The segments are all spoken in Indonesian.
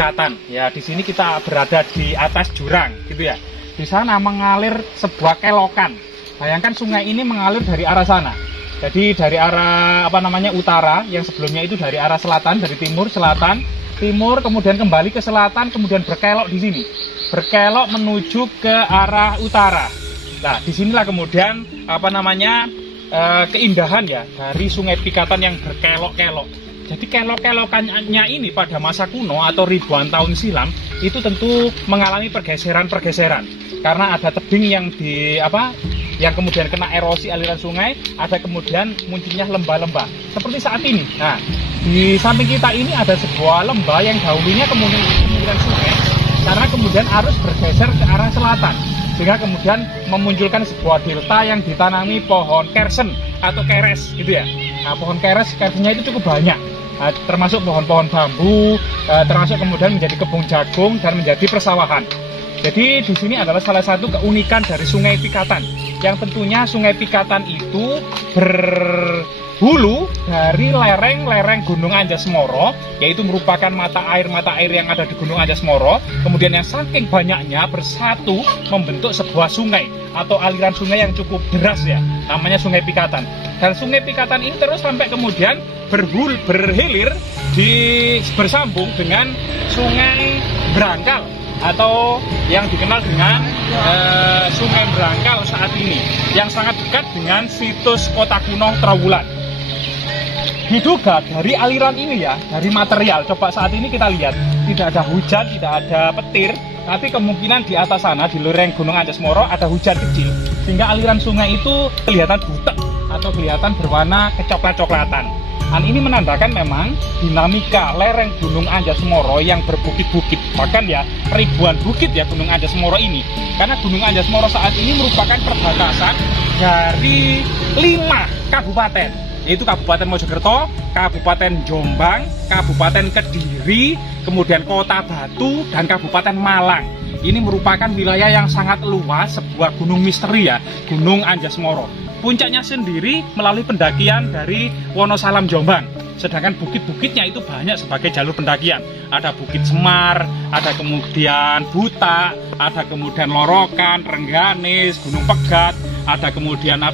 Pikatan. Ya, di sini kita berada di atas jurang, gitu ya. Di sana mengalir sebuah kelokan. Bayangkan sungai ini mengalir dari arah sana. Jadi dari arah utara, yang sebelumnya itu dari arah selatan, dari timur, selatan, timur, kemudian kembali ke selatan, kemudian berkelok di sini. Berkelok menuju ke arah utara. Nah, disinilah kemudian keindahan ya dari Sungai Pikatan yang berkelok-kelok. Jadi kelok-kelokannya ini pada masa kuno atau ribuan tahun silam itu tentu mengalami pergeseran-pergeseran karena ada tebing yang kemudian kena erosi aliran sungai, ada kemudian munculnya lembah-lembah seperti saat ini. Nah, di samping kita ini ada sebuah lembah yang dahulunya kemudian sungai karena kemudian arus bergeser ke arah selatan sehingga kemudian memunculkan sebuah delta yang ditanami pohon kersen atau keres gitu ya. Nah, pohon keresnya itu cukup banyak. Nah, termasuk pohon-pohon bambu, termasuk kemudian menjadi kebun jagung dan menjadi persawahan. Jadi di sini adalah salah satu keunikan dari Sungai Pikatan, yang tentunya Sungai Pikatan itu berhulu dari lereng-lereng Gunung Anjasmara, yaitu merupakan mata air yang ada di Gunung Anjasmara, kemudian yang saking banyaknya bersatu membentuk sebuah sungai atau aliran sungai yang cukup deras ya, namanya Sungai Pikatan. Dan Sungai Pikatan ini terus sampai kemudian berhilir bersambung dengan Sungai Brangkal atau yang dikenal dengan Sungai Brangkal saat ini, yang sangat dekat dengan situs kota kuno Trowulan. Diduga dari aliran ini ya, dari material, coba saat ini kita lihat, tidak ada hujan, tidak ada petir, tapi kemungkinan di atas sana, di lereng Gunung Anjasmara ada hujan kecil, sehingga aliran sungai itu kelihatan butek atau kelihatan berwarna kecoklat-coklatan. Dan ini menandakan memang dinamika lereng Gunung Anjasmara yang berbukit-bukit, bahkan ya ribuan bukit ya Gunung Anjasmara ini. Karena Gunung Anjasmara saat ini merupakan perbatasan dari 5 kabupaten, yaitu Kabupaten Mojokerto, Kabupaten Jombang, Kabupaten Kediri, kemudian Kota Batu, dan Kabupaten Malang. Ini merupakan wilayah yang sangat luas, sebuah gunung misteri ya, Gunung Anjasmara. Puncaknya sendiri melalui pendakian dari Wonosalam Jombang. Sedangkan bukit-bukitnya itu banyak sebagai jalur pendakian. Ada Bukit Semar, ada kemudian Buta, ada kemudian Lorokan, Rengganis, Gunung Pegat, ada kemudian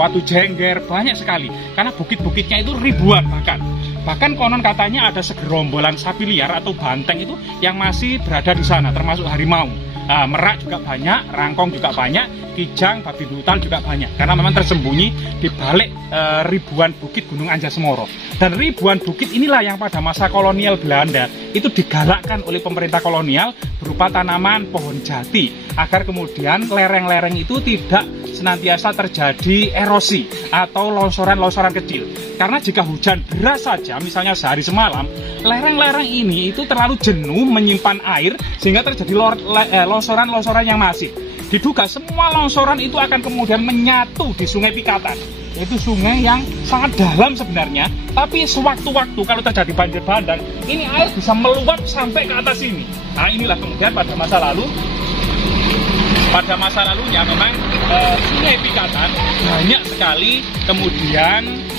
Watu Jengger, banyak sekali. Karena bukit-bukitnya itu ribuan bahkan. Bahkan konon katanya ada segerombolan sapi liar atau banteng itu yang masih berada di sana, termasuk harimau. Merak juga banyak, rangkong juga banyak, kijang, babi hutan juga banyak. Karena memang tersembunyi di balik ribuan bukit Gunung Anjasmara. Dan ribuan bukit inilah yang pada masa kolonial Belanda itu digalakkan oleh pemerintah kolonial berupa tanaman pohon jati, agar kemudian lereng-lereng itu tidak senantiasa terjadi erosi atau longsoran-longsoran kecil. Karena jika hujan deras saja, misalnya sehari semalam, lereng-lereng ini itu terlalu jenuh menyimpan air sehingga terjadi longsoran-longsoran yang masif. Diduga semua longsoran itu akan kemudian menyatu di Sungai Pikatan, yaitu sungai yang sangat dalam sebenarnya, tapi sewaktu-waktu kalau terjadi banjir bandang, ini air bisa meluap sampai ke atas sini. Nah, inilah kemudian pada masa lalunya memang Sungai Pikatan banyak sekali kemudian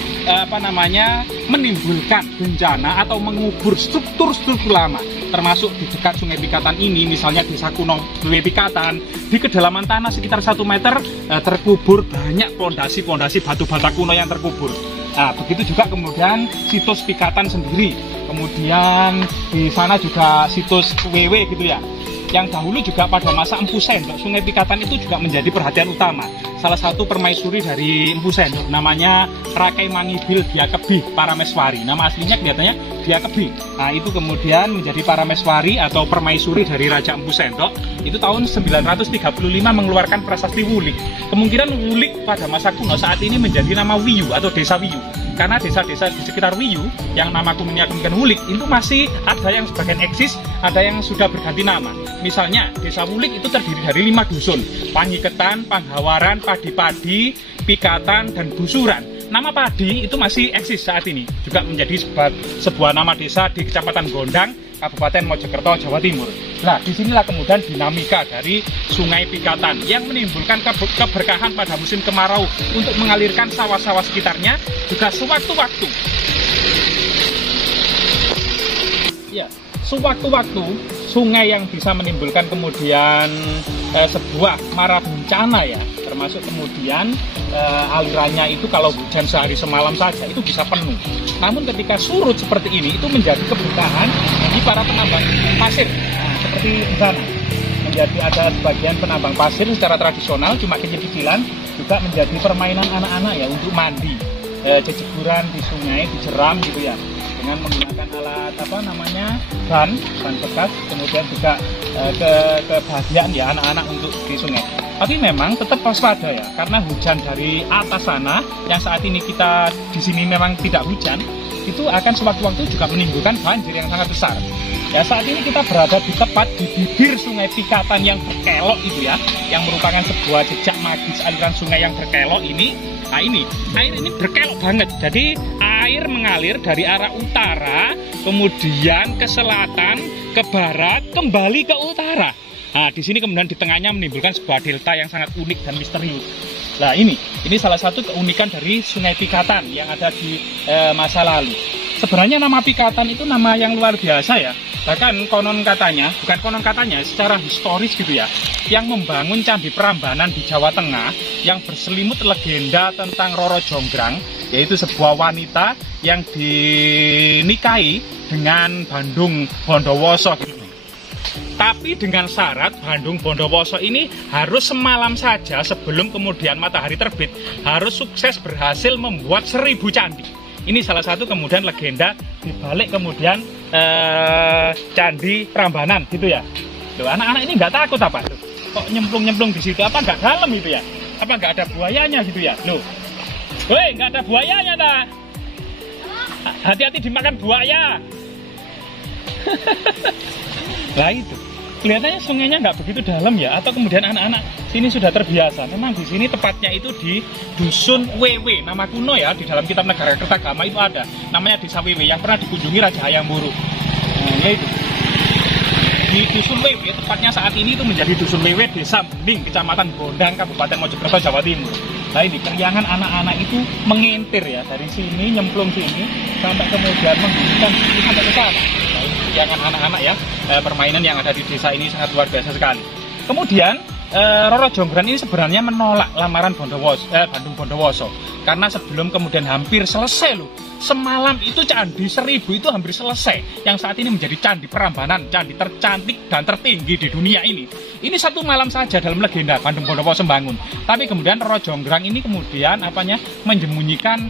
menimbulkan bencana atau mengubur struktur-struktur lama, termasuk di dekat Sungai Pikatan ini, misalnya Desa Kuno Sungai Pikatan, di kedalaman tanah sekitar 1 meter terkubur banyak pondasi-pondasi batu bata kuno yang terkubur. Nah, begitu juga kemudian situs Pikatan sendiri, kemudian di sana juga situs WW gitu ya, yang dahulu juga pada masa Empu Sendok, Sungai Pikatan itu juga menjadi perhatian utama. Salah satu permaisuri dari Empu Sendok namanya Rakai Mangibil Diakebih Parameswari. Nama aslinya kelihatannya Diakebih. Nah, itu kemudian menjadi parameswari atau permaisuri dari Raja Empu Sendok. Itu tahun 935 mengeluarkan prasasti Wulik. Kemungkinan Wulik pada masa kuno saat ini menjadi nama Wiyu atau Desa Wiyu. Karena desa-desa di sekitar Wiyu yang nama kunonya kemungkinan Wulik itu masih ada yang sebagian eksis, ada yang sudah berganti nama. Misalnya Desa Wulik itu terdiri dari 5 dusun, Pangiketan, Panghawaran, Padi-Padi, Pikatan, dan Busuran. Nama Padi itu masih eksis saat ini, juga menjadi sebuah nama desa di Kecamatan Gondang, Kabupaten Mojokerto, Jawa Timur. Nah, disinilah kemudian dinamika dari Sungai Pikatan yang menimbulkan keberkahan pada musim kemarau untuk mengalirkan sawah-sawah sekitarnya, juga sewaktu-waktu. Ya, sewaktu-waktu sungai yang bisa menimbulkan kemudian sebuah mara bencana ya, termasuk kemudian alirannya itu kalau hujan sehari semalam saja itu bisa penuh. Namun ketika surut seperti ini itu menjadi keberkahan bagi para penambang pasir. Nah, seperti di sana menjadi ada sebagian penambang pasir secara tradisional cuma kecil-kecilan juga menjadi permainan anak-anak ya untuk mandi, jejeburan di sungai, dijeram gitu ya, dengan menggunakan alat ban bekas, kemudian juga kebahagiaan ya anak-anak untuk di sungai. Tapi memang tetap waspada ya, karena hujan dari atas sana yang saat ini kita di sini memang tidak hujan, itu akan sewaktu-waktu juga menimbulkan banjir yang sangat besar. Ya, saat ini kita berada di tepat di bibir sungai Pikatan yang berkelok itu ya, yang merupakan sebuah jejak magis aliran sungai yang berkelok ini. Nah ini, air ini berkelok banget. Jadi air mengalir dari arah utara, kemudian ke selatan, ke barat, kembali ke utara. Nah di sini kemudian di tengahnya menimbulkan sebuah delta yang sangat unik dan misterius. Nah ini salah satu keunikan dari sungai Pikatan yang ada di masa lalu. Sebenarnya nama Pikatan itu nama yang luar biasa ya. Bahkan konon katanya, bukan konon katanya, secara historis gitu ya, yang membangun Candi Prambanan di Jawa Tengah yang berselimut legenda tentang Roro Jonggrang, yaitu sebuah wanita yang dinikahi dengan Bandung Bondowoso gitu. Tapi dengan syarat Bandung Bondowoso ini harus semalam saja sebelum kemudian matahari terbit harus sukses berhasil membuat 1000 candi. Ini salah satu kemudian legenda dibalik kemudian Candi Prambanan gitu ya. Tuh, anak-anak ini nggak takut apa? Tuh, kok nyemplung-nyemplung di situ? Apa nggak dalam itu ya? Apa nggak ada buayanya gitu ya? Loh, woi nggak ada buayanya tak? Hati-hati dimakan buaya. Lah itu. Kelihatannya sungainya nggak begitu dalam ya, atau kemudian anak-anak sini sudah terbiasa. Memang di sini tepatnya itu di Dusun Wewe, nama kuno ya, di dalam kitab Negara Kertagama itu ada, namanya Desa Wewe yang pernah dikunjungi Raja Hayam Wuruk. Nah, ya itu. Di Dusun Wewe, tepatnya saat ini itu menjadi Dusun Wewe, Desa Bening, Kecamatan Bondang, Kabupaten Mojokerto, Jawa Timur. Nah ini keriangan anak-anak itu mengintir ya, dari sini nyemplung sini sampai kemudian menggunakan sampai ke sana. Keriangan anak-anak ya, permainan yang ada di desa ini sangat luar biasa sekali. Kemudian Roro Jonggrang ini sebenarnya menolak lamaran Bandung Bondowoso karena sebelum kemudian hampir selesai loh. Semalam itu Candi 1000 itu hampir selesai, yang saat ini menjadi Candi Prambanan, candi tercantik dan tertinggi di dunia ini. Ini satu malam saja dalam legenda Bandung Bondowoso bangun. Tapi kemudian Roro Jonggrang ini kemudian menyembunyikan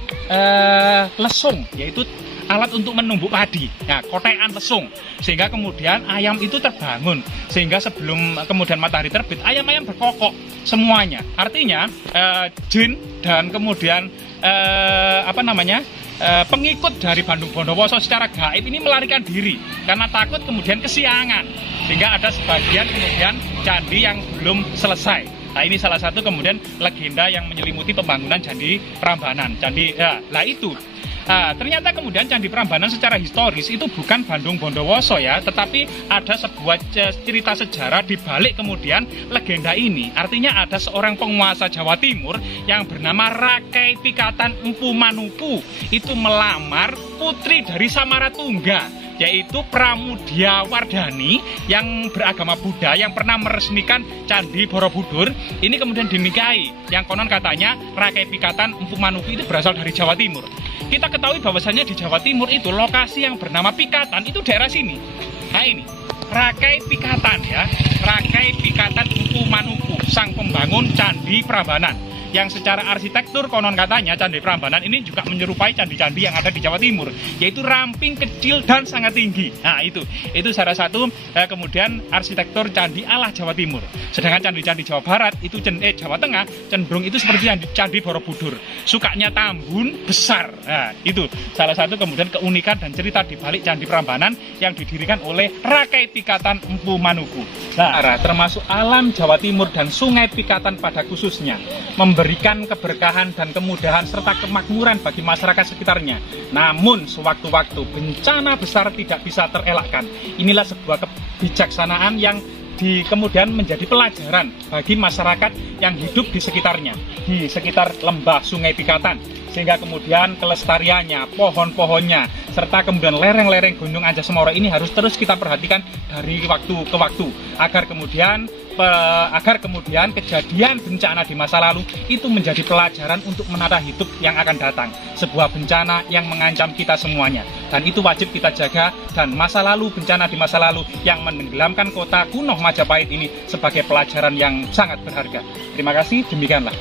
lesung, yaitu alat untuk menumbuk padi, ya, kotekan lesung, sehingga kemudian ayam itu terbangun, sehingga sebelum kemudian matahari terbit ayam-ayam berkokok semuanya. Artinya jin dan kemudian pengikut dari Bandung Bondowoso secara gaib ini melarikan diri karena takut kemudian kesiangan, sehingga ada sebagian kemudian candi yang belum selesai. Nah ini salah satu kemudian legenda yang menyelimuti pembangunan Candi Prambanan. Ternyata kemudian Candi Prambanan secara historis itu bukan Bandung Bondowoso ya, tetapi ada sebuah cerita sejarah di balik kemudian legenda ini. Artinya ada seorang penguasa Jawa Timur yang bernama Rakai Pikatan Empu Manuku itu melamar putri dari Samaratungga, yaitu Pramudia Wardani yang beragama Buddha yang pernah meresmikan Candi Borobudur. Ini kemudian dinikahi, yang konon katanya Rakai Pikatan Empu Manuku itu berasal dari Jawa Timur. Kita ketahui bahwasannya di Jawa Timur itu lokasi yang bernama Pikatan itu daerah sini. Nah ini Rakai Pikatan ya, Rakai Pikatan Empu Manuku, sang pembangun Candi Prambanan, yang secara arsitektur konon katanya Candi Prambanan ini juga menyerupai candi-candi yang ada di Jawa Timur, yaitu ramping, kecil, dan sangat tinggi. Nah itu salah satu kemudian arsitektur candi ala Jawa Timur. Sedangkan candi-candi Jawa Barat itu Jawa Tengah cenderung itu seperti candi Borobudur, sukanya tambun besar. Nah itu salah satu kemudian keunikan dan cerita di balik Candi Prambanan yang didirikan oleh Rakai Pikatan Empu Manuku. Nah, termasuk alam Jawa Timur dan Sungai Pikatan pada khususnya memberikan keberkahan dan kemudahan serta kemakmuran bagi masyarakat sekitarnya. Namun sewaktu-waktu bencana besar tidak bisa terelakkan. Inilah sebuah kebijaksanaan yang kemudian menjadi pelajaran bagi masyarakat yang hidup di sekitarnya, di sekitar lembah Sungai Pikatan, sehingga kemudian kelestariannya, pohon-pohonnya, serta kemudian lereng-lereng Gunung Anjas Moro ini harus terus kita perhatikan dari waktu ke waktu, agar kemudian kejadian bencana di masa lalu itu menjadi pelajaran untuk menata hidup yang akan datang, sebuah bencana yang mengancam kita semuanya, dan itu wajib kita jaga. Dan masa lalu, bencana di masa lalu yang menenggelamkan kota kuno Majapahit ini sebagai pelajaran yang sangat berharga. Terima kasih, demikianlah.